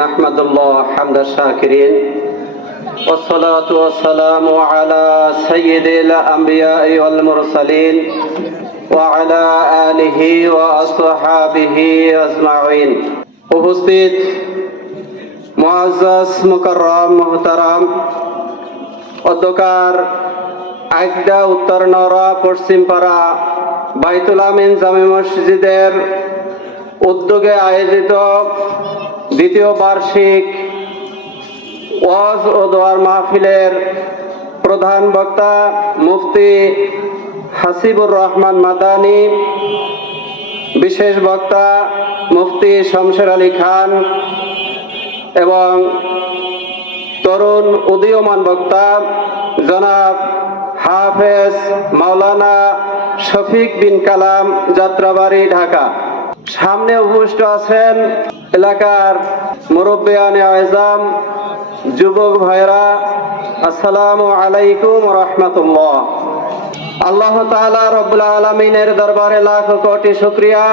نحمد الله حمد الشاكرين والصلاة والسلام على سيد الأنبياء والمرسلين وعلى آله وأصحابه أجمعين উপস্থিত মুআজ্জাজ মুকাররম মুহতারাম অধ্যকার আগডা উত্তর নরা পশ্চিমপাড়া বাইতুল আমিন জামে মসজিদের উদ্যোগে আয়োজিত দ্বিতীয় বার্ষিক ওয়াজ ও দোয়ার মাহফিলের প্রধান বক্তা মুফতি হাসিবুর রহমান মাদানি, বিশেষ বক্তা মুফতি শমশের আলী খান এবং তরুণ উদীয়মান বক্তা জনাব হাফেজ মাওলানা শফিক বিন কালাম যাত্রাবাড়ি, ঢাকা। সামনে উপস্থিত আছেন এলাকার মুরব্বিয়ানে আজম, যুবক ভাইরা আসসালামু আলাইকুম রহমতুল্লাহ। আল্লাহ তাআলা রব্বুল আলমিনের দরবারে লাখ কোটি শুক্রিয়া।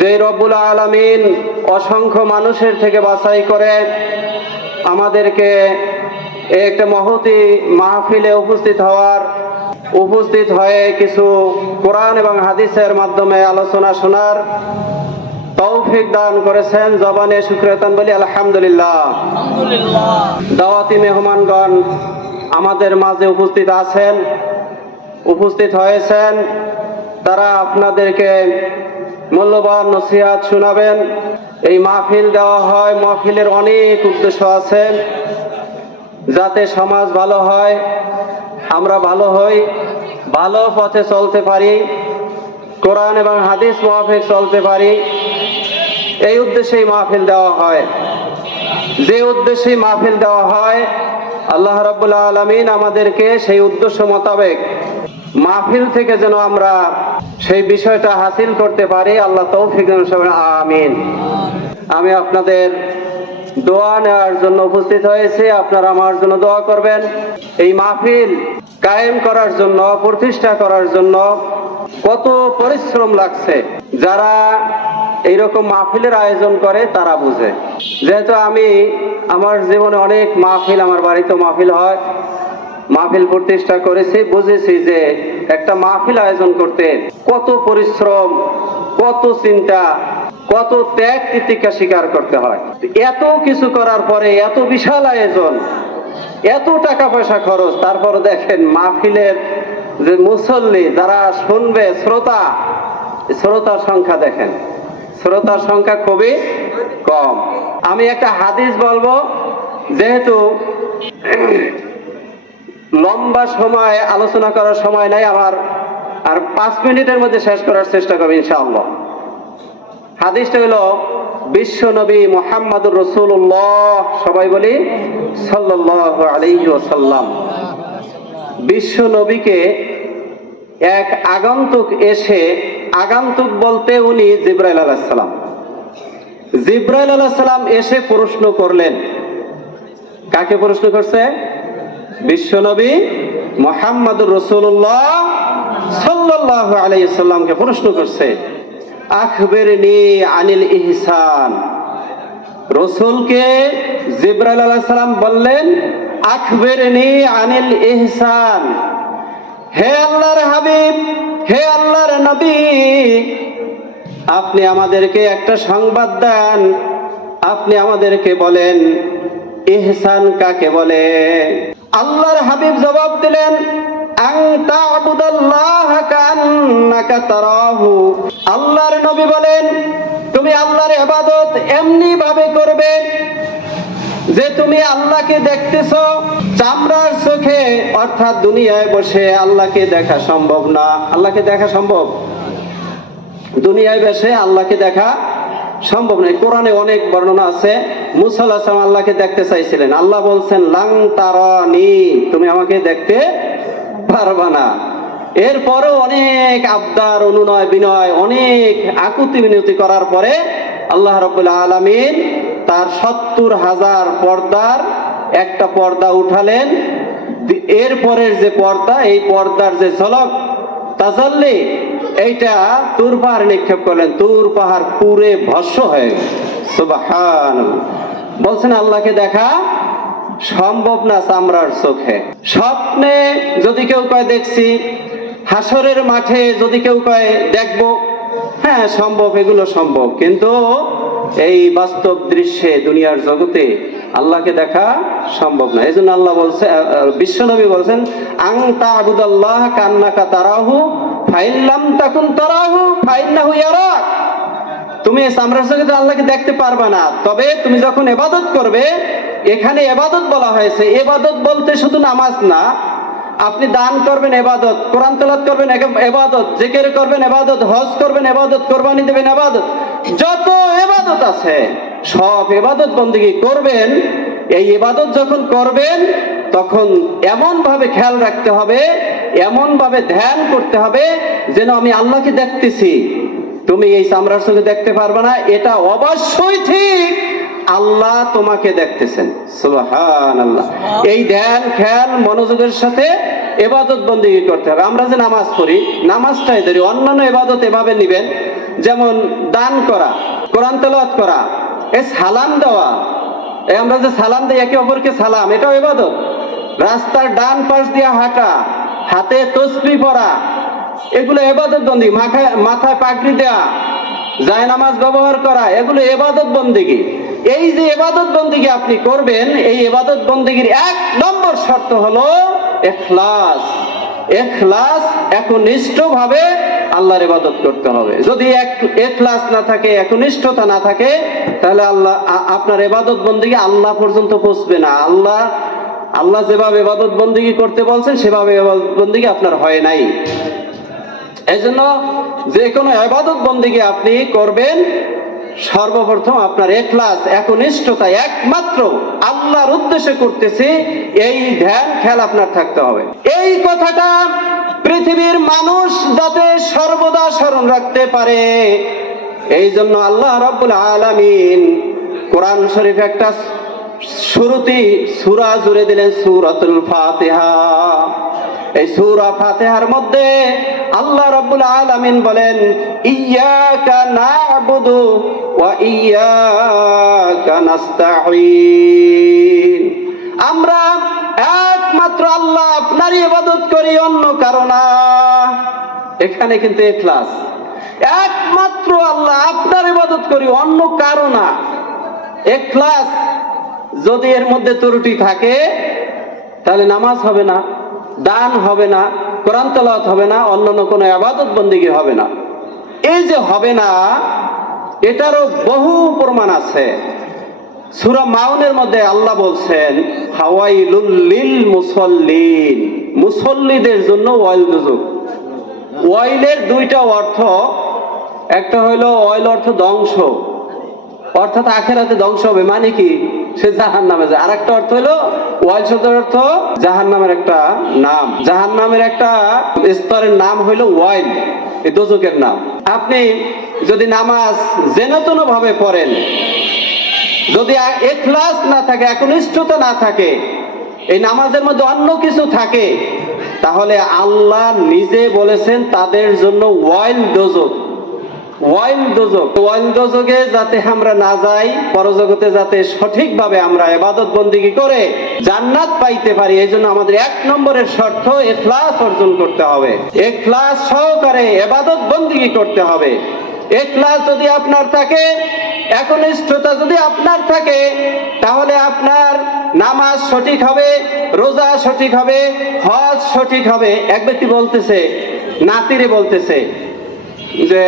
যে রব্বুল আলমিন অসংখ্য মানুষের থেকে বাছাই করে আমাদেরকে একটা মহতি মাহফিলে উপস্থিত হওয়ার, উপস্থিত হয়ে কিছু কোরআন এবং হাদিসের মাধ্যমে আলোচনা শোনার তৌফিক দান করেছেন জবানে শুক্রিয়তন বলি আলহামদুলিল্লাহ। দাওয়াতি মেহমানগণ আমাদের মাঝে উপস্থিত আছেন উপস্থিত হয়েছেন। তারা আপনাদেরকে মূল্যবান নসিহাত শোনাবেন। এই মাহফিল দেওয়া হয় মাহফিলের অনেক উদ্দেশ্য আছে। যাতে সমাজ ভালো হয় আমরা ভালো হই ভালো পথে চলতে পারি কোরআন এবং হাদিস মাহফিল চলতে পারি। এই উদ্দেশ্যেই মাহফিল দেওয়া হয়। যে উদ্দেশ্যে মাহফিল দেওয়া হয়, আল্লাহ রাব্বুল আলমিন আমাদেরকে সেই উদ্দেশ্য মোতাবেক মাহফিল থেকে যেন আমরা সেই বিষয়টা হাসিল করতে পারি, আল্লাহ তৌফিক। আমিন। আমি আপনাদের দোয়া নেওয়ার জন্য উপস্থিত হয়েছে, আপনারা আমার জন্য দোয়া করবেন। এই মাহফিল কায়েম করার জন্য, প্রতিষ্ঠা করার জন্য কত পরিশ্রম লাগছে। যারা এইরকম মাহফিলের আয়োজন করে তারা বুঝে। যেহেতু আমি আমার জীবনে অনেক মাহফিল, আমার বাড়িতে মাহফিল হয়, মাহফিল প্রতিষ্ঠা করেছি, বুঝেছি যে একটা মাহফিল আয়োজন করতে কত পরিশ্রম, কত চিন্তা, কত ত্যাগ তিতিকা স্বীকার করতে হয়। এত কিছু করার পরে এত বিশাল আয়োজন, এত টাকা পয়সা খরচ, তারপর দেখেন মাহফিলের যে মুসল্লি, যারা শুনবে, শ্রোতা, শ্রোতার সংখ্যা দেখেন। শ্রোতার সংখ্যা খুবই কম। আমি একটা হাদিস বলব, যেহেতু লম্বা সময় আলোচনা করার সময় নাই আমার আর পাঁচ মিনিটের মধ্যে শেষ করার চেষ্টা করব ইনশাআল্লাহ। হাদিসটা হলো, বিশ্ব নবী মোহাম্মদুর রসুল্লাহ সবাই বলি সাল্লাহ আলাইহি বিশ্ব নবীকে এক আগন্তুক এসে আগন্তুক বলতে উনি জিব্রাইল আলাহিসাল্লাম জিব্রাইল আলাহিসাল্লাম এসে প্রশ্ন করলেন। কাকে প্রশ্ন করছে? বিশ্বনবী মোহাম্মদুর রসুল্লাহ সাল্লাহ আলাইসাল্লামকে প্রশ্ন করছে। আখবের নি আনিল ইহসান। রসুলকে জিব্রাইল আলাইসাল্লাম বললেন আখবের নি আনিল ইহসান। হে আল্লাহর হাবিব হে আল্লাহর নবী, আপনি আমাদেরকে একটা সংবাদ দেন। আপনি আমাদেরকে বলেন, ইহসান কাকে বলে? আল্লাহর হাবিব জবাব দিলেন আল্লাহর নবী বলেন, তুমি আল্লাহর ইবাদত এমনি ভাবে করবে। যে তুমি আল্লাহকে দেখতেছো চামড়ার চোখে অর্থাৎ দুনিয়ায় বসে আল্লাহকে দেখা সম্ভব না। আল্লাহকে দেখা সম্ভব? দুনিয়ায় বসে আল্লাহকে দেখা সম্ভব নয় কোরআনে অনেক বর্ণনা আছে। মুসাল আল্লাহকে দেখতে চাইছিলেন। আল্লাহ বলছেন, লাং তারানি, তুমি আমাকে দেখতে পারবা না। এরপরও অনেক আবদার, অনুনয়, বিনয়, অনেক আকুতি মিনতি করার পরে আল্লাহ রবুল্লা আলমিন তার সত্তর হাজার পর্দার একটা পর্দা উঠালেন এরপরের যে পর্দা, এই পর্দার যে ঝলক, তাজাল্লি, এইটা তুর পাহাড় নিক্ষেপ করলেন। তুর পাহাড় পুরে ভস্য হয়ে সুবাহান বলছেন, আল্লাহকে দেখা সম্ভব না চামড়ার চোখে। স্বপ্নে যদি কেউ কয়, দেখছি। হাসরের মাঠে যদি কেউ কয়, দেখব। হ্যাঁ সম্ভব, এগুলো সম্ভব। কিন্তু এই বাস্তব দৃশ্যে দুনিয়ার জগতে আল্লাহকে দেখা সম্ভব না। এই জন্য আল্লাহ বলছে বিশ্বনবী বলছেন আং তাবুদাল্লাহ কান্নাকা তারাহু, ফাইল্লাম তাকুন তারাহু, ফাইন্নাহু ইয়ারাক। তুমি চামড়ার আল্লাহকে দেখতে পারবা না। তবে তুমি যখন এবাদত করবে, এখানে এবাদত বলা হয়েছে। এবাদত বলতে শুধু নামাজ না, আপনি দান করবেন এবাদত, কোরআন তেলাত করবেন এবাদত, জেকের করবেন এবাদত, হজ করবেন এবাদত, কোরবানি দেবেন এবাদত। যত এবাদত আছে, সব এবাদত বন্দিগি করবেন। এই এবাদত যখন করবেন, তখন এমন ভাবে খেয়াল রাখতে হবে এমন ভাবে ধ্যান করতে হবে যেন আমি আল্লাহকে দেখতেছি। তুমি এই চামড়ার সঙ্গে দেখতে পারবে না, এটা অবশ্যই ঠিক। আল্লাহ তোমাকে দেখতেছেন। সুবহান আল্লাহ এই ধ্যান, খেয়াল, মনোযোগের সাথে এবাদত বন্দিগি করতে হবে। আমরা যে নামাজ পড়ি, নামাজটাই ধরি, অন্যান্য এবাদত এভাবে নিবেন। যেমন দান করা, কোরআন তেলাওয়াত করা, এ সালাম দেওয়া। এই আমরা যে সালাম দিই, একে অপরকে সালাম, এটাও এবাদত রাস্তার ডান পাশ দিয়ে হাঁটা, হাতে তসবি পরা, এগুলো এবাদত বন্দি মাথায় মাথায় পাগড়ি দেয়া যায় নামাজ ব্যবহার করা, এগুলো এবাদত বন্দিগি। এই যে এবাদত বন্দিগি আপনি করবেন, এই এবাদত বন্দিগির এক নম্বর শর্ত হলো এখলাস। এখলাস একনিষ্ঠ ভাবে আল্লাহর ইবাদত করতে হবে। যদি এক এখলাস না থাকে, একনিষ্ঠতা না থাকে, তাহলে আল্লাহ আপনার এবাদত বন্দিগি আল্লাহ পর্যন্ত পৌঁছবে না। আল্লাহ আল্লাহ যেভাবে এবাদত বন্দিগি করতে বলছেন, সেভাবে এবাদত বন্দিগি আপনার হয় নাই। এই জন্য যে কোনো আবাদত বন্দিকে আপনি করবেন, সর্বপ্রথম আপনার এখলাস একনিষ্ঠতা একমাত্র আল্লাহর উদ্দেশ্যে করতেছি, এই ধ্যান খেয়াল আপনার থাকতে হবে। এই কথাটা পৃথিবীর মানুষ যাতে সর্বদা স্মরণ রাখতে পারে। এই জন্য আল্লাহ রব্বুল আলামিন কোরআন শরীফ একটা শুরুতেই সূরা জুড়ে দিলেন সূরাতুল ফাতেহা। এই সূরা ফাতেহার মধ্যে আল্লাহ রাব্বুল আলামিন বলেন, ইয়্যাকা না'বুদু ওয়া ইয়্যাকা নাস্তাঈন। আমরা একমাত্র আল্লাহ, আপনারই ইবাদত করি, অন্য কারও না। এখানে কিন্তু ইখলাস একমাত্র আল্লাহ, আপনার ইবাদত করি, অন্য কারও না। এখলাস যদি এর মধ্যে ত্রুটি থাকে, তাহলে নামাজ হবে না, দান হবে না, কোরআন তেলাওয়াত হবে না, অন্যান্য কোনো আবাদত বন্দিগি হবে না। এই যে হবে না, এটারও বহু প্রমাণ আছে। সূরা মাউনের মধ্যে আল্লাহ বলছেন, হাওয়াইলুল লিল মুসল্লিন। মুসল্লিদের জন্য ওয়াইল দুজক ওয়াইলের দুইটা অর্থ, একটা হইল ওয়াইল অর্থ ধ্বংস, অর্থাৎ আখেরাতে ধ্বংস হবে মানে কি? সে জাহান নামে যায়। আর একটা অর্থ হলো ওয়াইল শব্দের অর্থ জাহান নামের একটা নাম। জাহান নামের একটা স্তরের নাম হইল ওয়াইল এই দোজকের নাম। আপনি যদি নামাজ জেনতন ভাবে পড়েন যদি এখলাস না থাকে, একনিষ্ঠতা না থাকে, এই নামাজের মধ্যে অন্য কিছু থাকে, তাহলে আল্লাহ নিজে বলেছেন তাদের জন্য ওয়াইল দোজক। ওয়াইল দোজক। ওয়াইল দোজকে যাতে আমরা না যাই, পরজগতে যাতে সঠিকভাবে আমরা এবাদত বন্দিগি করে, জান্নাত পাইতে পারি, এই জন্য আমাদের এক নম্বরের শর্ত, এখলাস অর্জন করতে হবে। এখলাস সহকারে এবাদত বন্দিগি করতে হবে? এখলাস যদি আপনার থাকে একনিষ্ঠতা যদি আপনার থাকে, তাহলে আপনার নামাজ সঠিক হবে, রোজা সঠিক হবে, হজ সঠিক হবে। এক ব্যক্তি বলতেছে, নাতিরে বলতেছে যে,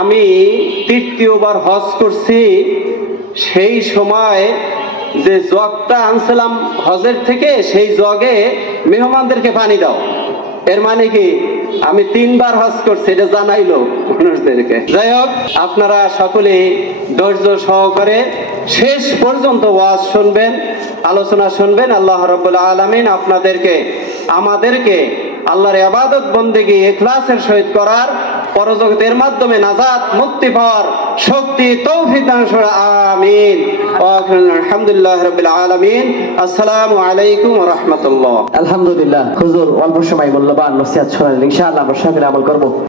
আমি তৃতীয়বার হজ করছি, সেই সময় যে জগটা আনছিলাম হজের থেকে, সেই জগে মেহমানদেরকে পানি দাও। এর মানে কি? আমি তিনবার হজ করছি, এটা জানাইলো মানুষদেরকে যাই হোক, আপনারা সকলে ধৈর্য সহকারে শেষ পর্যন্ত ওয়াজ শুনবেন, আলোচনা শুনবেন, আল্লাহ রবুল্লা আলমিন আপনাদেরকে, আমাদেরকে আল্লাহর আবাদত বন্দেগী এখলাসের সহিত করার, পরজগতের মাধ্যমে নাজাদ মুক্তি পাওয়ার শক্তি, তৌফিক দান আমিন। আলহামদুলিল্লাহ রাব্বিল আলামিন। আসসালামু আলাইকুম ওয়া রাহমাতুল্লাহ। আলহামদুলিল্লাহ। হুজুর, অল্প সময় মূল্যবান নসিহত শোনালেন, ইনশাআল্লাহ আমরা সকলে আমল করব।